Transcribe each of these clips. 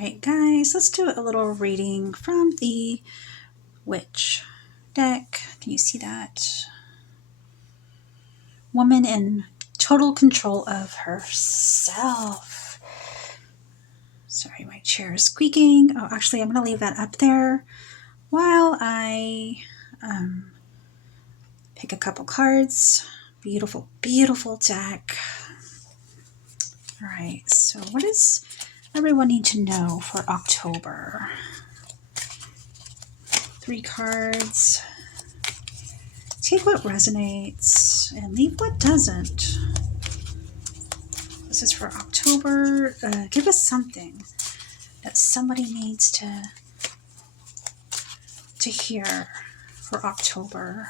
right, guys, let's do a little reading from the Witch deck. Can you see that? Woman in total control of herself. Sorry, my chair is squeaking. Oh, actually, I'm going to leave that up there while I pick a couple cards. Beautiful, beautiful deck. All right, so what does everyone need to know for October? 3 cards. Take what resonates and leave what doesn't. This is for October. Give us something that somebody needs to hear for October.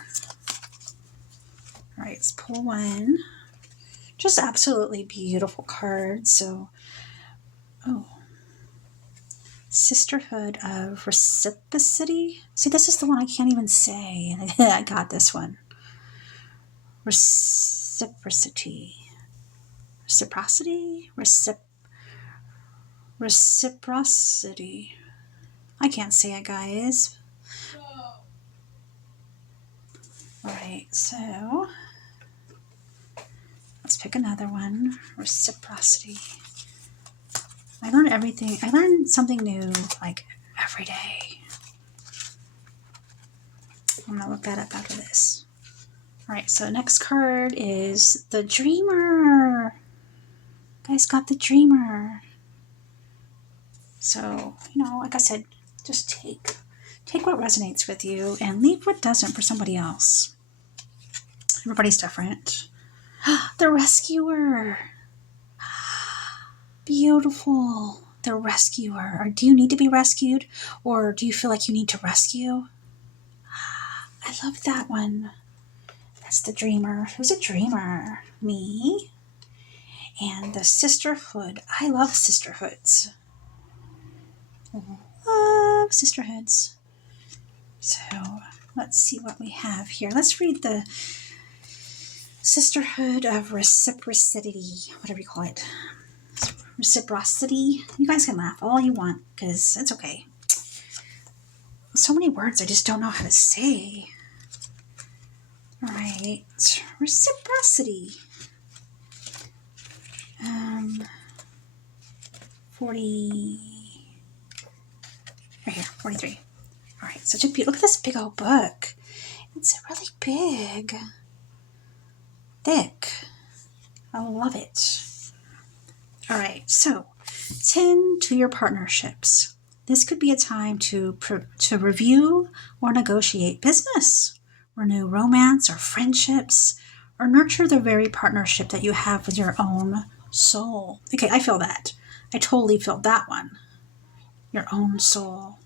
All right, let's pull one. Just absolutely beautiful cards. So, Sisterhood of Reciprocity. See, this is the one I can't even say. I got this one. Reciprocity. Reciprocity. I can't say it, guys. Alright, so let's pick another one. Reciprocity. I learn everything. I learn something new like every day. I'm going to look that up after this. Alright, so next card is the Dreamer. You guys got the Dreamer. So, like I said, just take what resonates with you and leave what doesn't for somebody else. Everybody's different. The Rescuer. Beautiful. The Rescuer. Or do you need to be rescued? Or do you feel like you need to rescue? I love that one. That's the Dreamer. Who's a dreamer? Me. And the Sisterhood. I love sisterhoods. Love sisterhoods. So let's see what we have here. Let's read the Sisterhood of Reciprocity, whatever you call it. Reciprocity. You guys can laugh all you want because it's okay. So many words I just don't know how to say. All right. Reciprocity. 40. Right here, 43. All right, such a beautiful. Look at this big old book. It's really big. Thick. I love it. All right, so tend to your partnerships. This could be a time to review or negotiate business, renew romance or friendships, or nurture the very partnership that you have with your own soul. Okay, I feel that. I totally feel that one. Your own soul.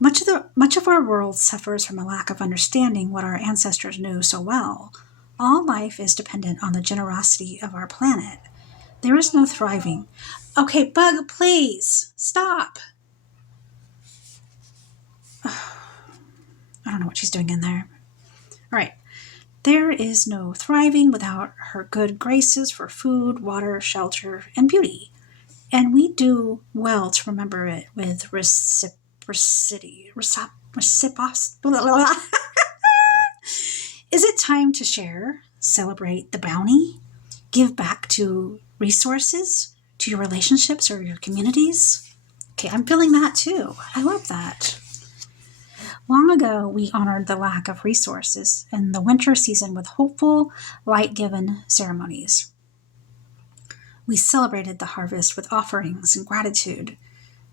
Much of our world suffers from a lack of understanding what our ancestors knew so well. All life is dependent on the generosity of our planet. There is no thriving. Okay, Bug, please stop. I don't know what she's doing in there. All right. There is no thriving without her good graces for food, water, shelter, and beauty. And we do well to remember it with reciprocity. Is it time to share, celebrate the bounty, give back to resources, to your relationships or your communities? Okay, I'm feeling that too. I love that. Long ago, we honored the lack of resources in the winter season with hopeful, light-given ceremonies. We celebrated the harvest with offerings and gratitude.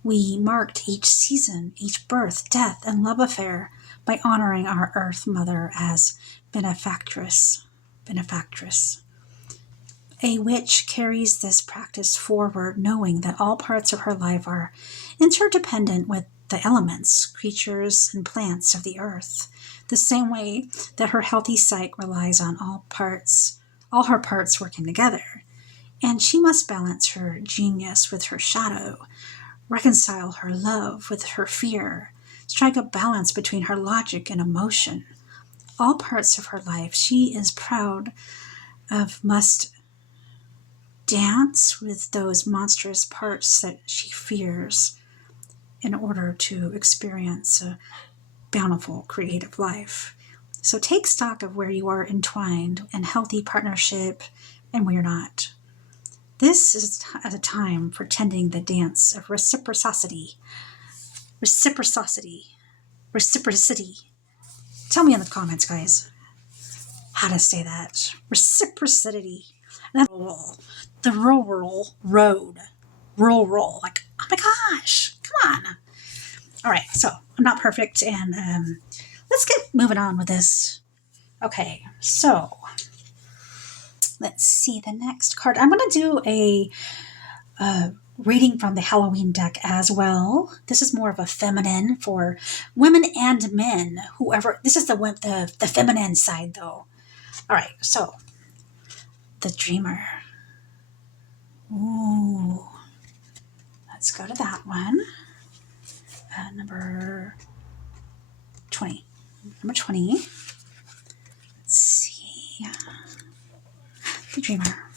We marked each season, each birth, death, and love affair by honoring our Earth Mother as benefactress. A witch carries this practice forward, knowing that all parts of her life are interdependent with the elements, creatures, and plants of the earth, the same way that her healthy psyche relies on all her parts working together. And she must balance her genius with her shadow, reconcile her love with her fear, strike a balance between her logic and emotion. All parts of her life she is proud of must dance with those monstrous parts that she fears in order to experience a bountiful creative life. So take stock of where you are entwined in healthy partnership and where you're not. This is a time for tending the dance of reciprocity. Reciprocity. Reciprocity. Tell me in the comments, guys, how to say that. Reciprocity. The rural road. Rural. Like, oh my gosh, come on. All right, so I'm not perfect, and let's get moving on with this. Okay, so let's see the next card. I'm going to do a reading from the Halloween deck as well. This is more of a feminine for women and men. Whoever. This is the feminine side, though. All right, so the Dreamer. Ooh, let's go to that one. Number 20. Number 20. Let's see. The Dreamer.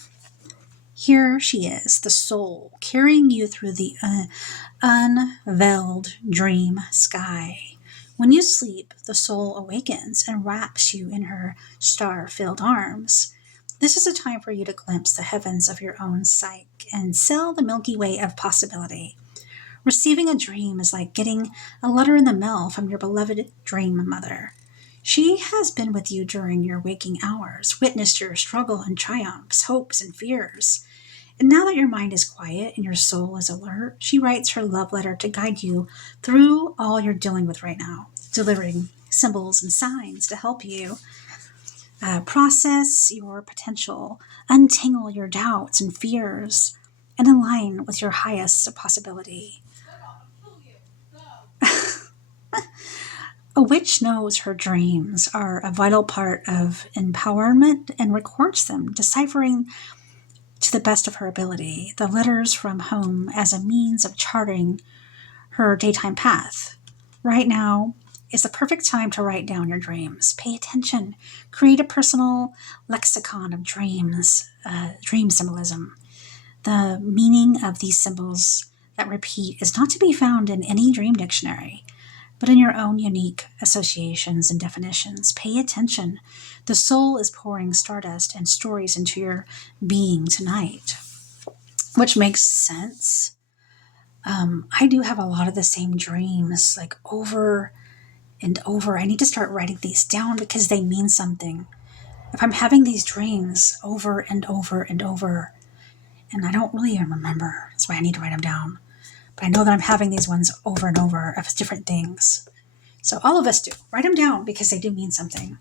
Here she is, the soul, carrying you through the unveiled dream sky. When you sleep, the soul awakens and wraps you in her star-filled arms. This is a time for you to glimpse the heavens of your own psyche and sail the Milky Way of possibility. Receiving a dream is like getting a letter in the mail from your beloved dream mother. She has been with you during your waking hours, witnessed your struggle and triumphs, hopes and fears. And now that your mind is quiet and your soul is alert, she writes her love letter to guide you through all you're dealing with right now, delivering symbols and signs to help you process your potential, untangle your doubts and fears, and align with your highest possibility. A witch knows her dreams are a vital part of empowerment and records them, deciphering to the best of her ability the letters from home as a means of charting her daytime path. Right now is the perfect time to write down your dreams. Pay attention. Create a personal lexicon of dreams, dream symbolism. The meaning of these symbols that repeat is not to be found in any dream dictionary, but in your own unique associations and definitions. Pay attention. The soul is pouring stardust and stories into your being tonight, which makes sense. I do have a lot of the same dreams, like over and over. I need to start writing these down because they mean something. If I'm having these dreams over and over and over, and I don't really even remember, that's why I need to write them down. But I know that I'm having these ones over and over of different things. So all of us do. Write them down because they do mean something.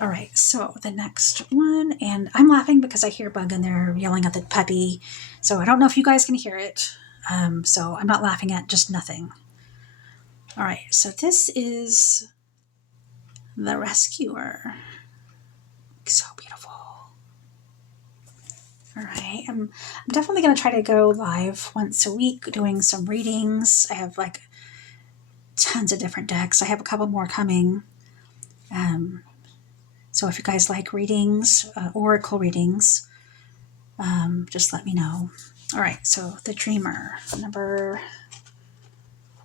All right, so the next one, and I'm laughing because I hear Bug in there yelling at the puppy. So I don't know if you guys can hear it. So I'm not laughing at just nothing. All right, so this is the Rescuer. So beautiful. All right, I'm definitely going to try to go live once a week doing some readings. I have like tons of different decks. I have a couple more coming. So if you guys like readings, oracle readings, just let me know. All right, so the Dreamer, number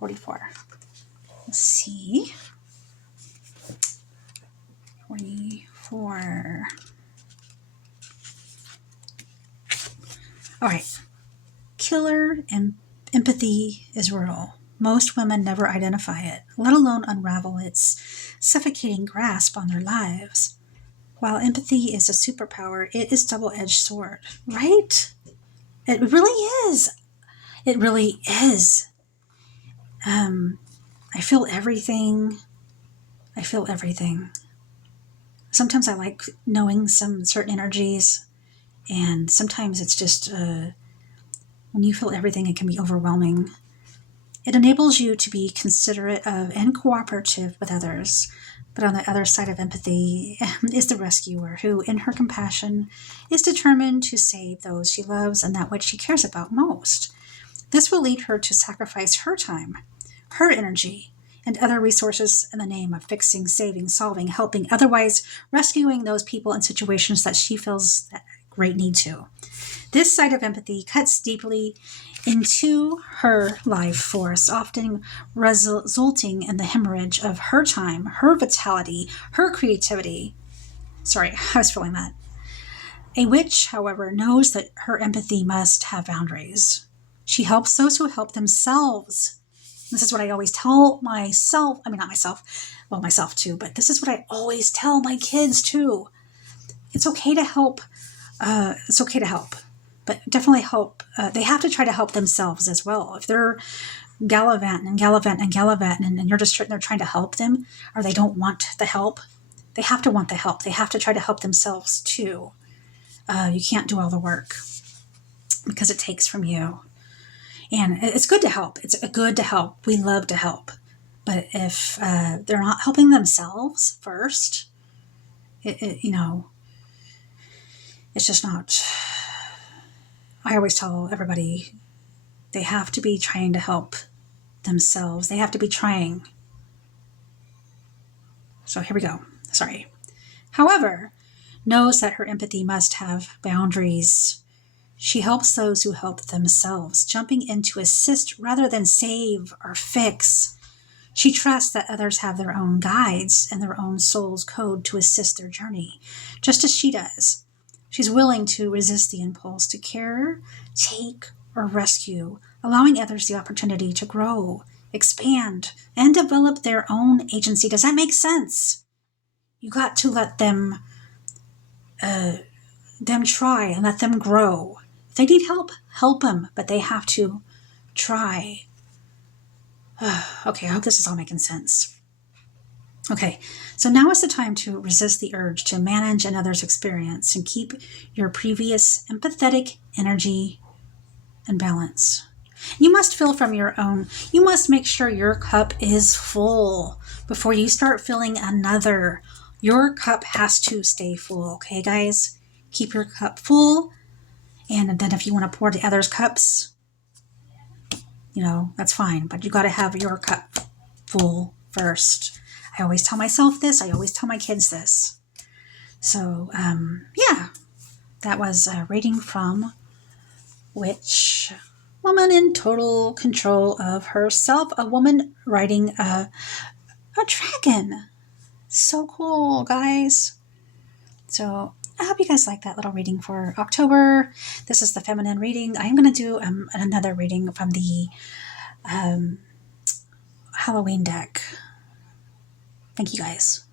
44. Let's see. 44. All right. Killer and empathy is real. Most women never identify it, let alone unravel its suffocating grasp on their lives. While empathy is a superpower, it is a double-edged sword, right? It really is. It really is. I feel everything. I feel everything. Sometimes I like knowing some certain energies, and sometimes it's just when you feel everything, it can be overwhelming. It enables you to be considerate of and cooperative with others. But on the other side of empathy is the rescuer who, in her compassion, is determined to save those she loves and that which she cares about most. This will lead her to sacrifice her time, her energy, and other resources in the name of fixing, saving, solving, helping, otherwise rescuing those people in situations that she feels great need to. This side of empathy cuts deeply into her life force, often resulting in the hemorrhage of her time, her vitality, her creativity. Sorry, I was feeling that. A witch, however, knows that her empathy must have boundaries. She helps those who help themselves. This is what I always tell myself. I mean, not myself. Well, myself too, but this is what I always tell my kids too. It's okay to help. It's okay to help, but definitely help. They have to try to help themselves as well. If they're gallivanting and you're just sitting there trying to help them, or they don't want the help, they have to want the help. They have to try to help themselves too. You can't do all the work because it takes from you. And it's good to help. It's good to help. We love to help. But if they're not helping themselves first, it's just not. I always tell everybody they have to be trying to help themselves. They have to be trying. So here we go. Sorry. However, knows that her empathy must have boundaries. She helps those who help themselves, jumping in to assist rather than save or fix. She trusts that others have their own guides and their own soul's code to assist their journey, just as she does. She's willing to resist the impulse to care, take, or rescue, allowing others the opportunity to grow, expand, and develop their own agency. Does that make sense? You got to let them try and let them grow. If they need help, help them, but they have to try. Okay, I hope this is all making sense. Okay, so now is the time to resist the urge to manage another's experience and keep your previous empathetic energy in balance. You must you must make sure your cup is full before you start filling another. Your cup has to stay full, okay, guys? Keep your cup full, and then if you want to pour the others' cups, that's fine, but you got to have your cup full first. I always tell myself this. I always tell my kids this. So, that was a reading from Witch, Woman in Total Control of Herself, a woman riding a dragon. So cool, guys. So I hope you guys like that little reading for October. This is the feminine reading. I am going to do another reading from the Halloween deck. Thank you guys.